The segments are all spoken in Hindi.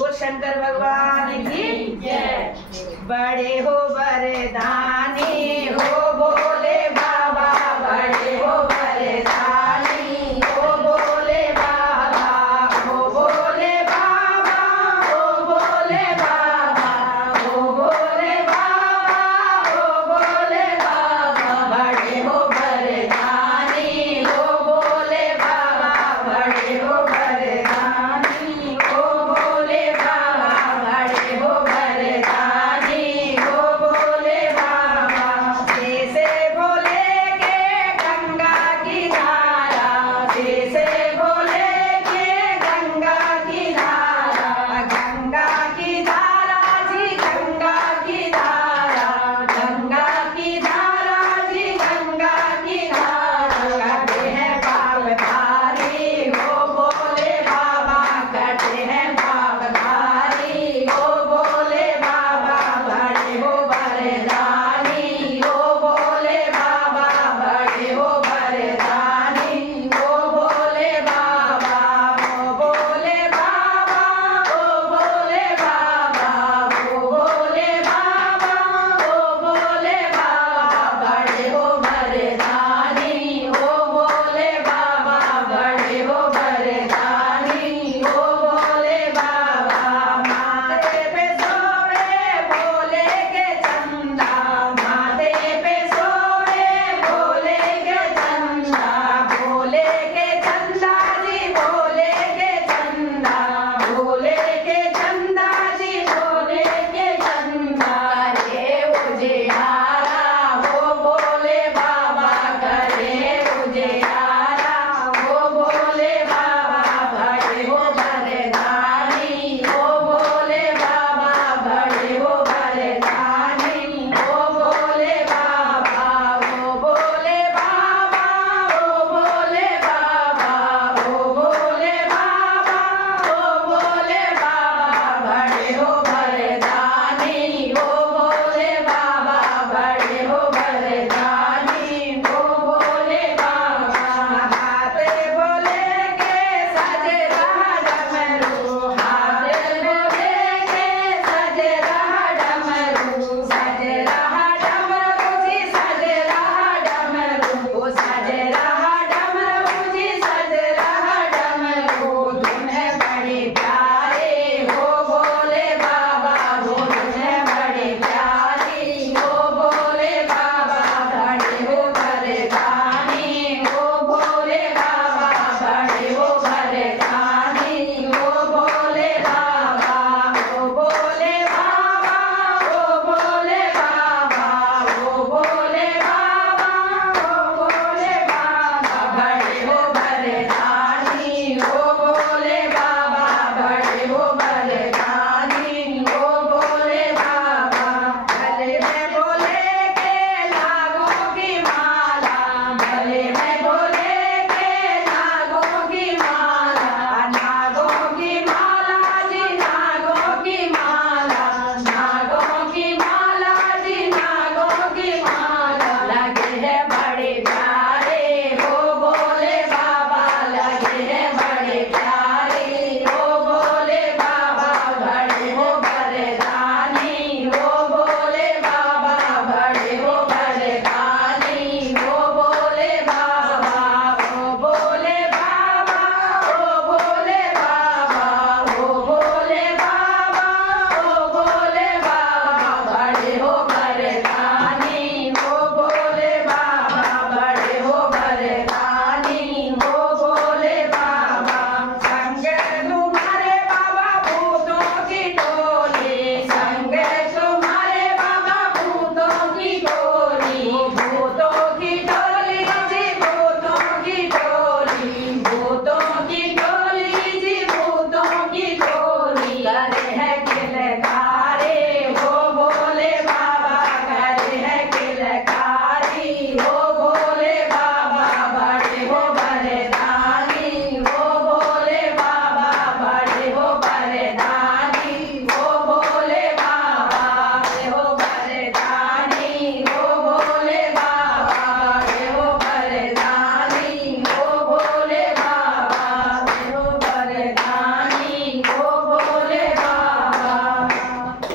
बोल शंकर भगवान की जय। बड़े हो वरदानी हो भोले बाबा, बड़े हो वरदानी हो भोले बाबा, हो भोले बाबा, हो भोले बाबा, हो भोले बाबा, हो भोले बाबा। बड़े हो वरदानी हो भोले बाबा, बड़े हो वरदानी हो भोले बाबा, बड़े हो वरदानी हो भोले बाबा। जैसे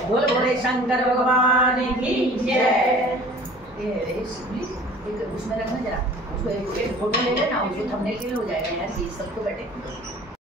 बोल बोले शंकर भगवान की जय। उसमें रखना जरा, उसको एक फोटो ले लेना, उसको थंबनेल के लिए हो जाएगा यार, सबको बैठे।